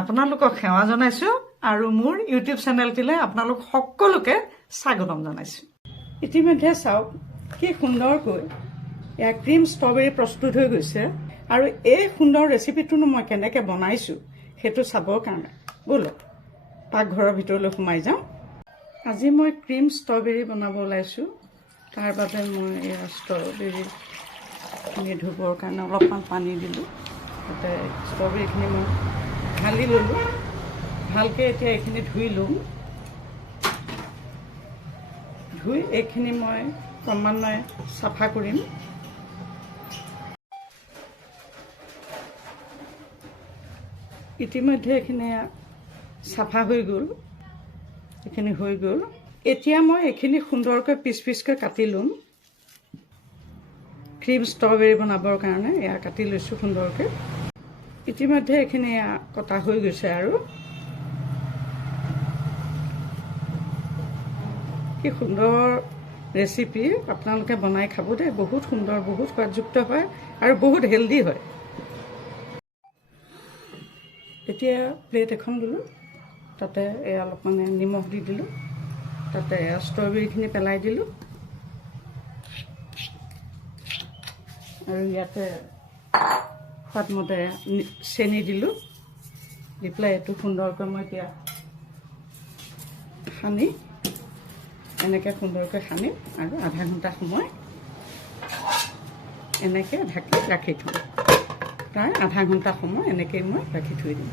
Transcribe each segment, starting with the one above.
আপোনালোকক সেৱা জনাইছোঁ আৰু মোৰ ইউটিউব চেনেলটিলৈ আপোনালোক সকলোকে স্বাগতম জনাইছোঁ। ইতিমধ্যে চাওক কি সুন্দৰকৈ এয়া ক্ৰীম ষ্ট্ৰবেৰী প্ৰস্তুত হৈ গৈছে আৰু এই সুন্দৰ ৰেচিপিটোনো মই কেনেকৈ বনাইছোঁ সেইটো চাবৰ কাৰণে ব'লক পাকঘৰৰ ভিতৰলৈ সোমাই যাওঁ। আজি মই ক্ৰীম ষ্ট্ৰবেৰী বনাব ওলাইছোঁ। তাৰ বাবে মই এয়া ষ্ট্ৰবেৰীখিনি ধুবৰ কাৰণে অলপমান পানী দিলোঁ। তাতে ষ্ট্ৰবেৰীখিনি মই ঢালি ল'লোঁ। ভালকৈ এতিয়া এইখিনি ধুই ল'ম। ধুই এইখিনি মই ক্ৰমান্বয়ে চাফা কৰিম। ইতিমধ্যে এইখিনি চাফা হৈ গ'ল। এইখিনি হৈ গ'ল। এতিয়া মই এইখিনি সুন্দৰকৈ পিচ পিচকৈ কাটি ল'ম। ক্ৰীম ষ্ট্ৰবেৰী বনাবৰ কাৰণে এয়া কাটি লৈছোঁ সুন্দৰকৈ। ইতিমধ্যে এইখিনি কটা হৈ গৈছে আৰু কি সুন্দৰ ৰেচিপি আপোনালোকে বনাই খাব দেই। বহুত সুন্দৰ, বহুত সোৱাদযুক্ত হয় আৰু বহুত হেল্ডি হয়। এতিয়া প্লেট এখন দিলোঁ। তাতে এয়া অলপমান নিমখ দি দিলোঁ। তাতে ষ্ট্ৰবেৰীখিনি পেলাই দিলোঁ আৰু ইয়াতে সোৱাদমতে চেনি দিলোঁ। দি পেলাই এইটো সুন্দৰকৈ মই এতিয়া সানি এনেকৈ সুন্দৰকৈ সানিম আৰু আধা ঘণ্টা সময় এনেকৈ ঢাকি ৰাখি থ'ম। প্ৰায় আধা ঘণ্টা সময় এনেকৈ মই ৰাখি থৈ দিম।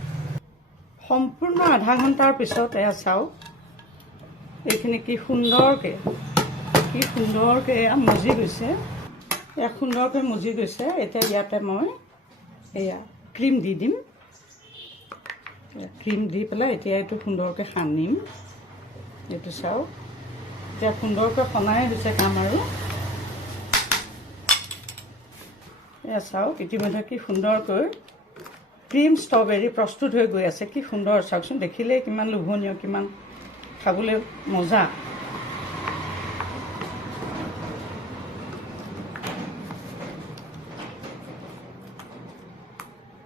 সম্পূৰ্ণ আধা ঘণ্টাৰ পিছত এয়া চাওক এইখিনি কি সুন্দৰকৈ এয়া মজি গৈছে। এয়া সুন্দৰকৈ মজি গৈছে। এতিয়া ইয়াতে মই এয়া ক্ৰীম দি দিম। ক্ৰীম দি পেলাই এতিয়া এইটো সুন্দৰকৈ সানিম। এইটো চাওক এতিয়া সুন্দৰকৈ সনাই হৈছে কাম আৰু এয়া চাওক ইতিমধ্যে কি সুন্দৰকৈ ক্ৰীম ষ্ট্ৰবেৰী প্ৰস্তুত হৈ গৈ আছে। কি সুন্দৰ চাওকচোন, দেখিলেই কিমান লোভনীয়, কিমান খাবলৈ মজা।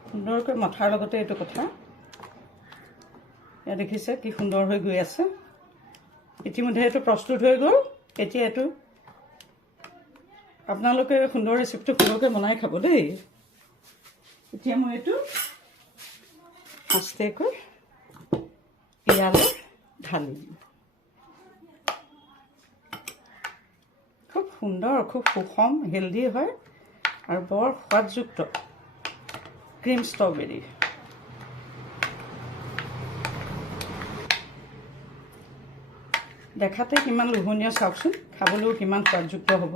সুন্দৰকৈ মঠাৰ লগতে এইটো কথা এয়া দেখিছে কি সুন্দৰ হৈ গৈ আছে। ইতিমধ্যে এইটো প্ৰস্তুত হৈ গ'ল। এতিয়া এইটো আপোনালোকে সুন্দৰ ৰেচিপিটো সুন্দৰকৈ বনাই খাব দেই। এতিয়া মই এইটো আস্তেকৈ ইয়ালৈ ঢালি দিম। খুব সুন্দৰ, খুব সুষম, হেল্ডি হয় আৰু বৰ সোৱাদযুক্ত ক্ৰীম ষ্ট্ৰবেৰী। দেখাতে কিমান লোভনীয় চাওকচোন, খাবলৈও কিমান সোৱাদযুক্ত হ'ব।